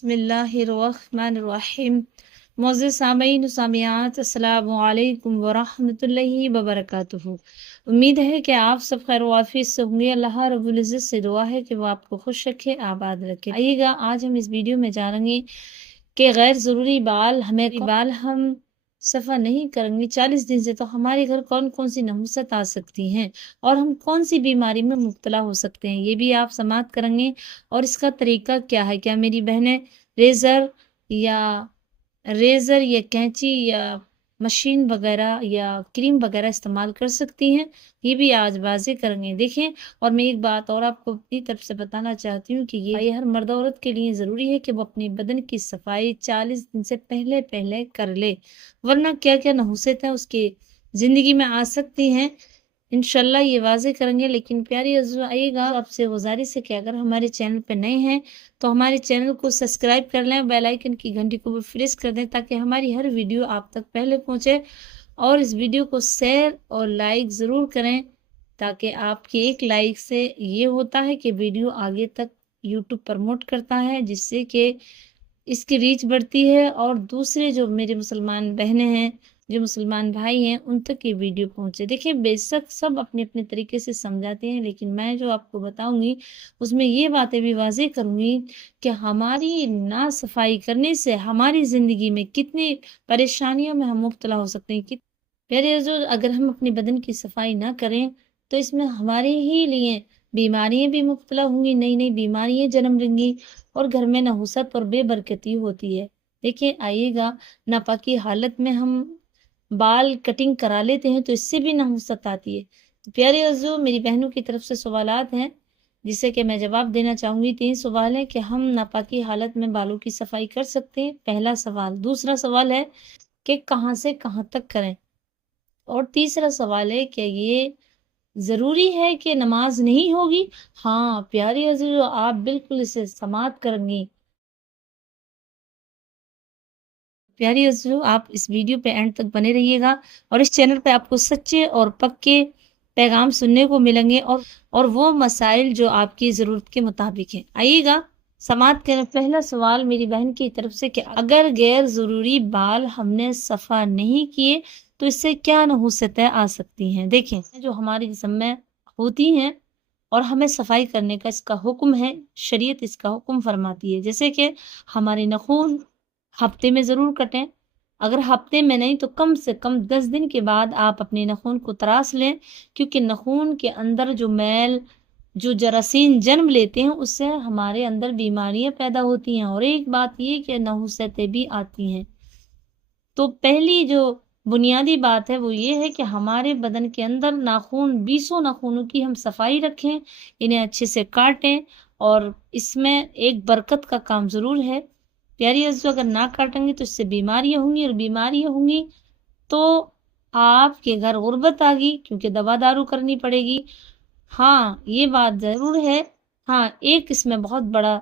بسم اللہ الرحمن الرحیم۔ معزز سامعین و سامعات، السلام علیکم ورحمۃ اللہ وبرکاتہ۔ امید ہے کہ آپ سب خیر و عافیت سے ہوں گے۔ اللہ رب العزت سے دعا ہے کہ وہ آپ کو خوش رکھے، آباد رکھے۔ آئیے گا آج ہم اس ویڈیو میں جانیں گے کہ غیر ضروری بال ہم صفا نہیں کریں گے 40 دن سے تو ہمارے گھر کون کون سی نحوست آ سکتی ہیں اور ہم کون سی بیماری میں مبتلا ہو سکتے ہیں، یہ بھی آپ سماعت کریں گے۔ اور اس کا طریقہ کیا ہے، کیا میری بہنیں ریزر یا کینچی یا مشین وغیرہ یا کریم وغیرہ استعمال کر سکتی ہیں، یہ بھی آج واضح کریں گے۔ دیکھیں، اور میں ایک بات اور آپ کو اپنی طرف سے بتانا چاہتی ہوں کہ یہ ہر مرد عورت کے لیے ضروری ہے کہ وہ اپنے بدن کی صفائی 40 دن سے پہلے کر لے، ورنہ کیا کیا نحوست ہیں اس کی زندگی میں آ سکتی ہیں، انشاءاللہ یہ واضح کریں گے۔ لیکن پیاری عزیزو، آئیے گا آپ سے گزارش ہے کہ اگر ہمارے چینل پہ نئے ہیں تو ہمارے چینل کو سبسکرائب کر لیں، بیل آئیکن کی گھنٹی کو بھی پریس کر دیں تاکہ ہماری ہر ویڈیو آپ تک پہلے پہنچے، اور اس ویڈیو کو شیئر اور لائک ضرور کریں تاکہ آپ کی ایک لائک سے یہ ہوتا ہے کہ ویڈیو آگے تک یوٹیوب پروموٹ کرتا ہے، جس سے کہ اس کی ریچ بڑھتی ہے اور دوسرے جو میرے مسلمان بہنیں ہیں، جو مسلمان بھائی ہیں، ان تک یہ ویڈیو پہنچے۔ دیکھیں، بے شک سب اپنے اپنے طریقے سے سمجھاتے ہیں، لیکن میں جو آپ کو بتاؤں گی اس میں یہ باتیں بھی واضح کروں گی کہ ہماری نا صفائی کرنے سے ہماری زندگی میں کتنی پریشانیوں میں ہم مبتلا ہو سکتے ہیں۔ پیارے عزیزو، اگر ہم اپنے بدن کی صفائی نہ کریں تو اس میں ہمارے ہی لیے بیماریاں بھی مبتلا ہوں گی، نئی نئی بیماریاں جنم لیں گی اور گھر میں نحوست اور بے برکتی ہوتی ہے۔ دیکھیں، آئیے گا، ناپاکی حالت میں ہم بال کٹنگ کرا لیتے ہیں تو اس سے بھی نحوست آتی ہے۔ پیارے عزیزو، میری بہنوں کی طرف سے سوالات ہیں جسے کہ میں جواب دینا چاہوں گی۔ 3 سوال ہیں کہ ہم ناپاکی حالت میں بالوں کی صفائی کر سکتے ہیں، پہلا سوال۔ دوسرا سوال ہے کہ کہاں سے کہاں تک کریں، اور تیسرا سوال ہے کہ یہ ضروری ہے کہ نماز نہیں ہوگی۔ ہاں پیاری عزیزو، آپ بالکل اسے سماعت کریں گی۔ پیاری عزیزو، آپ اس ویڈیو پہ اینڈ تک بنے رہیے گا، اور اس چینل پہ آپ کو سچے اور پکے پیغام سننے کو ملیں گے اور وہ مسائل جو آپ کی ضرورت کے مطابق ہیں۔ آئیے گا، سماعت کریں۔ پہلا سوال میری بہن کی طرف سے کہ اگر غیر ضروری بال ہم نے صفا نہیں کیے تو اس سے کیا نحوستیں آ سکتی ہیں۔ دیکھیں، جو ہمارے جسم میں ہوتی ہیں اور ہمیں صفائی کرنے کا اس کا حکم ہے، شریعت اس کا حکم فرماتی ہے، جیسے کہ ہمارے ناخن ہفتے میں ضرور کٹیں، اگر ہفتے میں نہیں تو کم سے کم 10 دن کے بعد آپ اپنے ناخن کو تراش لیں، کیونکہ ناخن کے اندر جو میل، جو جراثیم جنم لیتے ہیں، اس سے ہمارے اندر بیماریاں پیدا ہوتی ہیں، اور ایک بات یہ کہ نحوستیں بھی آتی ہیں۔ تو پہلی جو بنیادی بات ہے وہ یہ ہے کہ ہمارے بدن کے اندر ناخن، 20 ناخنوں کی ہم صفائی رکھیں، انہیں اچھے سے کاٹیں، اور اس میں ایک برکت کا کام ضرور ہے۔ پیاری عزیزو، اگر نہ کاٹیں گے تو اس سے بیماریاں ہوں گی، اور بیماریاں ہوں گی تو آپ کے گھر غربت آ گئی، کیونکہ دوا دارو کرنی پڑے گی۔ ہاں، یہ بات ضرور ہے۔ ہاں، ایک اس میں بہت بڑا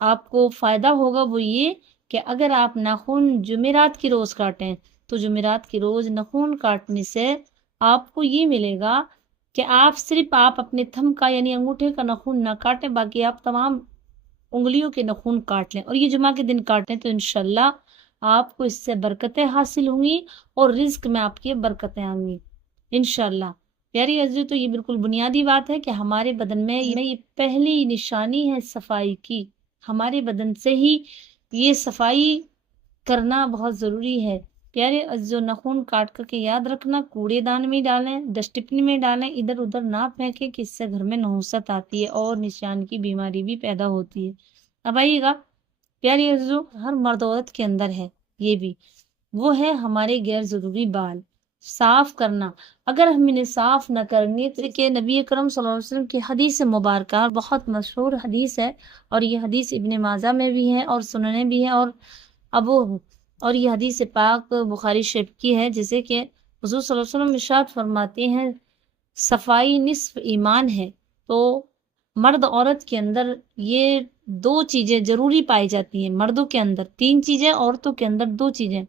آپ کو فائدہ ہوگا، وہ یہ کہ اگر آپ ناخن جمعرات کی روز کاٹیں تو جمعرات کی روز ناخن کاٹنے سے آپ کو یہ ملے گا کہ آپ اپنے تھم کا یعنی انگوٹھے کا ناخن نہ کاٹیں، باقی آپ تمام انگلیوں کے ناخن کاٹ لیں، اور یہ جمعہ کے دن کاٹیں تو انشاءاللہ آپ کو اس سے برکتیں حاصل ہوں گی اور رزق میں آپ کی برکتیں آئیں گی انشاءاللہ۔ پیاری عزیزو، تو یہ بالکل بنیادی بات ہے کہ ہمارے بدن میں یہ پہلی نشانی ہے صفائی کی، ہمارے بدن سے ہی یہ صفائی کرنا بہت ضروری ہے۔ پیارے عزیزو، ناخن کاٹ کر کے یاد رکھنا، کوڑے دان میں ڈالیں، ڈسٹ بن میں ڈالیں، ادھر ادھر نہ پھینکیں کہ اس سے گھر میں نحوست آتی ہے اور نشان کی بیماری بھی پیدا ہوتی ہے۔ اب آئیے گا، پیاری عزیزو، ہر مرد عورت کے اندر ہے، یہ بھی وہ ہے ہمارے غیر ضروری بال صاف کرنا۔ اگر ہم انہیں صاف نہ کریں گے تو کہ نبی اکرم صلی اللہ علیہ وسلم کی حدیث مبارکہ بہت مشہور حدیث ہے، اور یہ حدیث ابن ماجہ میں بھی ہے اور سننے بھی ہے، اور یہ حدیث پاک بخاری شریف کی ہے، جسے کہ حضور صلی اللہ علیہ وسلم ارشاد فرماتے ہیں صفائی نصف ایمان ہے۔ تو مرد عورت کے اندر یہ 2 چیزیں ضروری پائی جاتی ہیں، مردوں کے اندر 3 چیزیں، عورتوں کے اندر 2 چیزیں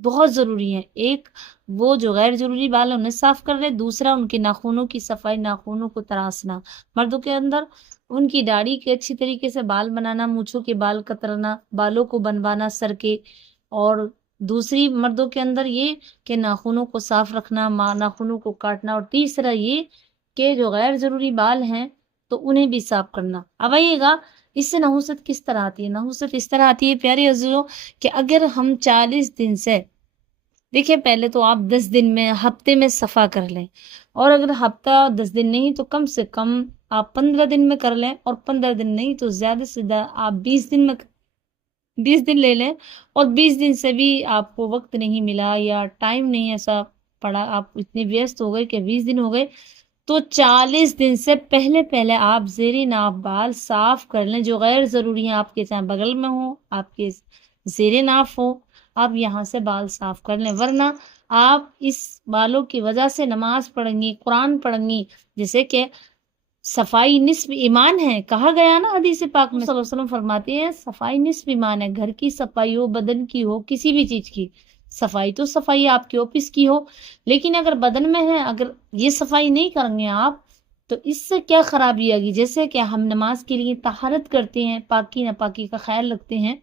بہت ضروری ہیں۔ ایک وہ جو غیر ضروری بال ہیں انہیں صاف کر لے، دوسرا ان کے ناخنوں کی صفائی، ناخنوں کو تراشنا۔ مردوں کے اندر ان کی داڑھی کے اچھی طریقے سے بال بنانا، مونچھوں کے بال کترنا، بالوں کو بنوانا سر کے، اور دوسری مردوں کے اندر یہ کہ ناخنوں کو صاف رکھنا، ناخنوں کو کاٹنا، اور تیسرا یہ کہ جو غیر ضروری بال ہیں تو انہیں بھی صاف کرنا۔ اب آئیے گا اس سے نحوست کس طرح آتی ہے۔ نحوست اس طرح آتی ہے پیارے عزیزوں کہ اگر ہم 40 دن سے، دیکھیں پہلے تو آپ 10 دن میں، ہفتے میں صفا کر لیں، اور اگر ہفتہ 10 دن نہیں تو کم سے کم آپ 15 دن میں کر لیں، اور 15 دن نہیں تو زیادہ سے زیادہ آپ 20 دن میں 20 دن لے لیں، اور 20 دن سے بھی آپ کو وقت نہیں ملا یا ٹائم نہیں ایسا پڑا، آپ اتنے ویست ہو گئے کہ 20 دن ہو گئے، تو 40 دن سے پہلے آپ زیر ناف بال صاف کر لیں، جو غیر ضروری ہیں آپ کے، چاہے بغل میں ہو، آپ کے زیر ناف ہو، آپ یہاں سے بال صاف کر لیں، ورنہ آپ اس بالوں کی وجہ سے نماز پڑھیں گی، قرآن پڑھیں گی، جیسے کہ صفائی نصف ایمان ہے، کہا گیا نا حدیث پاک میں، صلی اللہ علیہ وسلم فرماتے ہیں صفائی نصف ایمان ہے، گھر کی صفائی ہو، بدن کی ہو، کسی بھی چیز کی صفائی، تو صفائی آپ کے آفس کی ہو، لیکن اگر بدن میں ہے، اگر یہ صفائی نہیں کریں گے آپ تو اس سے کیا خرابی آگی، جیسے کہ ہم نماز کے لیے طہارت کرتے ہیں، پاکی ناپاکی کا خیال رکھتے ہیں،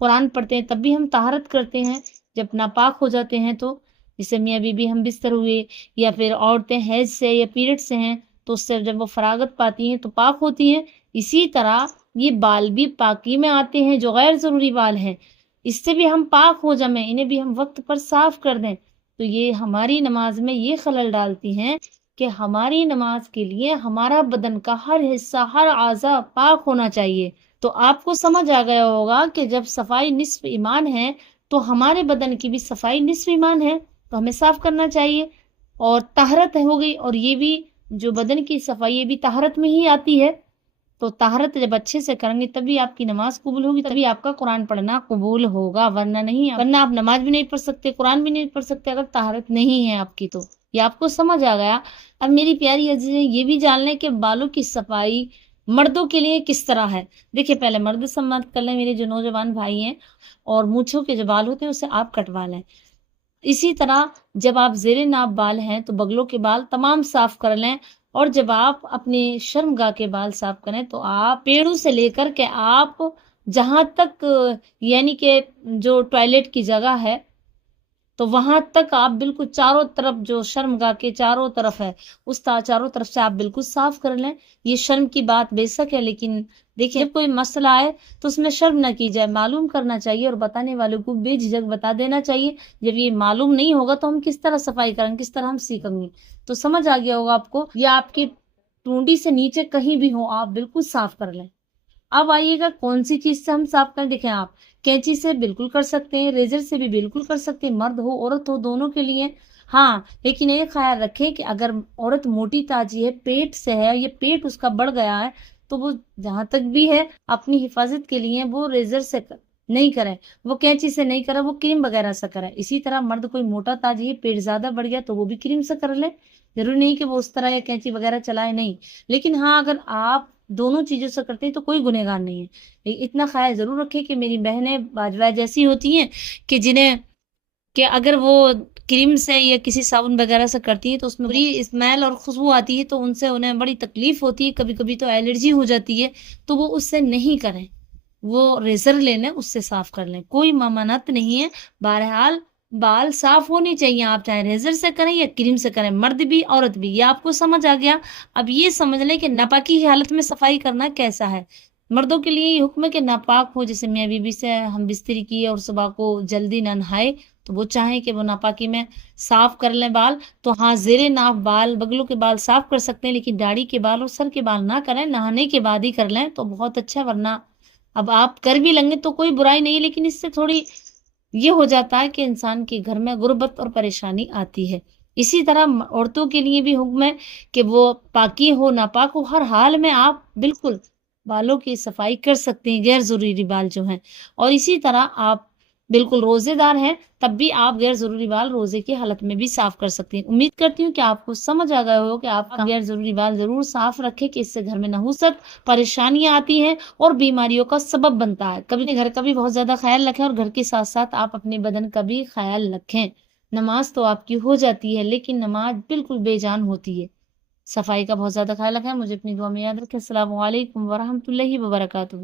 قرآن پڑھتے ہیں تب بھی ہم طہارت کرتے ہیں، جب ناپاک ہو جاتے ہیں تو جیسے میاں بیوی ہم بستر ہوئے، یا پھر عورتیں حیض سے یا پیریڈ سے ہیں تو اس سے جب وہ فراغت پاتی ہیں تو پاک ہوتی ہیں، اسی طرح یہ بال بھی پاکی میں آتے ہیں جو غیر ضروری بال ہیں، اس سے بھی ہم پاک ہو جائیں، انہیں بھی ہم وقت پر صاف کر دیں، تو یہ ہماری نماز میں یہ خلل ڈالتی ہیں کہ ہماری نماز کے لیے ہمارا بدن کا ہر حصہ، ہر اعضاء پاک ہونا چاہیے۔ تو آپ کو سمجھ آ گیا ہوگا کہ جب صفائی نصف ایمان ہے تو ہمارے بدن کی بھی صفائی نصف ایمان ہے، تو ہمیں صاف کرنا چاہیے، اور طہارت ہو گئی، اور یہ بھی جو بدن کی صفائی یہ بھی طہارت میں ہی آتی ہے، تو طہارت جب اچھے سے کریں گے تبھی آپ کی نماز قبول ہوگی، تبھی آپ کا قرآن پڑھنا قبول ہوگا، ورنہ نہیں، ورنہ آپ نماز بھی نہیں پڑھ سکتے، قرآن بھی نہیں پڑھ سکتے اگر طہارت نہیں ہے آپ کی۔ تو یہ آپ کو سمجھ آ گیا۔ اب میری پیاری عزیزیں یہ بھی جان لیں کہ بالوں کی صفائی مردوں کے لیے کس طرح ہے۔ دیکھیں پہلے مرد سے بات کر لیں، میرے جو نوجوان بھائی ہیں، اور مونچھوں کے جو بال ہوتے ہیں اسے آپ کٹوا لیں۔ اسی طرح جب آپ زیر ناف بال ہیں تو بغلوں کے بال تمام صاف کر لیں، اور جب آپ اپنے شرمگاہ کے بال صاف کریں تو آپ پیڑوں سے لے کر کے آپ جہاں تک، یعنی کہ جو ٹوائلٹ کی جگہ ہے تو وہاں تک آپ بالکل چاروں طرف، جو شرمگاہ کے چاروں طرف ہے اس چاروں طرف سے آپ بالکل صاف کر لیں۔ یہ شرم کی بات بے شک ہے، لیکن دیکھیں جب کوئی مسئلہ آئے تو اس میں شرم نہ کی جائے، معلوم کرنا چاہیے، اور بتانے والوں کو بے جھجک بتا دینا چاہیے۔ جب یہ معلوم نہیں ہوگا تو ہم کس طرح صفائی کریں، کس طرح ہم سیکھیں گے۔ تو سمجھ آ گیا ہوگا آپ کو، یا آپ کی ٹونڈی سے نیچے کہیں بھی ہو آپ بالکل صاف کر لیں۔ اب آئیے گا کون سی چیز سے ہم صاف کریں۔ دیکھیں آپ کینچی سے بالکل کر سکتے ہیں، ریزر سے بھی بالکل کر سکتے ہیں، مرد ہو عورت ہو دونوں کے لیے، ہاں لیکن ایک خیال رکھیں کہ اگر عورت موٹی تاجی ہے، پیٹ سے ہے، یہ پیٹ اس کا بڑھ گیا ہے، تو وہ جہاں تک بھی ہے اپنی حفاظت کے لیے وہ ریزر سے نہیں کریں، وہ کینچی سے نہیں کرے، وہ کریم وغیرہ سے کرے۔ اسی طرح مرد کوئی موٹا تاجی ہے، پیٹ زیادہ بڑھ گیا تو وہ بھی کریم سے کر لے، ضروری نہیں کہ وہ اس طرح یا کینچی وغیرہ چلائے، نہیں، لیکن ہاں اگر آپ دونوں چیزوں سے کرتے ہیں تو کوئی گنہگار نہیں ہے۔ لیکن اتنا خیال ضرور رکھیں کہ میری بہنیں باجوائے جیسی ہوتی ہیں کہ جنہیں کہ اگر وہ کریم سے یا کسی صابن وغیرہ سے کرتی ہیں تو اس میں بڑی اسمیل اور خوشبو آتی ہے، تو ان سے انہیں بڑی تکلیف ہوتی ہے، کبھی کبھی تو الرجی ہو جاتی ہے، تو وہ اس سے نہیں کریں، وہ ریزر لے لیں، اس سے صاف کر لیں، کوئی ممانعت نہیں ہے۔ بہرحال بال صاف ہونے چاہیے، آپ چاہے ریزر سے کریں یا کریم سے کریں، مرد بھی عورت بھی۔ یہ آپ کو سمجھ آ گیا۔ اب یہ سمجھ لیں کہ ناپاکی کی حالت میں صفائی کرنا کیسا ہے۔ مردوں کے لیے یہ حکم ہے کہ ناپاک ہو، جیسے میاں بیوی سے ہم بستری کیے اور صبح کو جلدی نہ نہائے تو وہ چاہیں کہ وہ ناپاکی میں صاف کر لیں بال، تو ہاں زیر ناف بال، بغلوں کے بال صاف کر سکتے ہیں، لیکن داڑھی کے بال اور سر کے بال نہ کریں، نہانے کے بعد ہی کر لیں تو بہت اچھا، ورنہ اب آپ کر بھی لیں گے تو کوئی برائی نہیں، لیکن اس سے تھوڑی یہ ہو جاتا ہے کہ انسان کے گھر میں غربت اور پریشانی آتی ہے۔ اسی طرح عورتوں کے لیے بھی حکم ہے کہ وہ پاکی ہو ناپاک ہو، ہر حال میں آپ بالکل بالوں کی صفائی کر سکتے ہیں، غیر ضروری بال جو ہیں، اور اسی طرح آپ بالکل روزے دار ہیں تب بھی آپ غیر ضروری بال روزے کی حالت میں بھی صاف کر سکتے ہیں۔ امید کرتی ہوں کہ آپ کو سمجھ آ گیا ہو کہ آپ کا غیر ضروری بال ضرور صاف رکھیں، کہ اس سے گھر میں نحوست، پریشانیاں آتی ہیں اور بیماریوں کا سبب بنتا ہے۔ کبھی گھر کا بھی بہت زیادہ خیال رکھیں، اور گھر کے ساتھ ساتھ آپ اپنے بدن کا بھی خیال رکھیں۔ نماز تو آپ کی ہو جاتی ہے لیکن نماز بالکل بے جان ہوتی ہے۔ صفائی کا بہت زیادہ خیال رکھیں، مجھے اپنی دعا میں یاد رکھیں۔ السلام علیکم ورحمۃ اللہ وبرکاتہ۔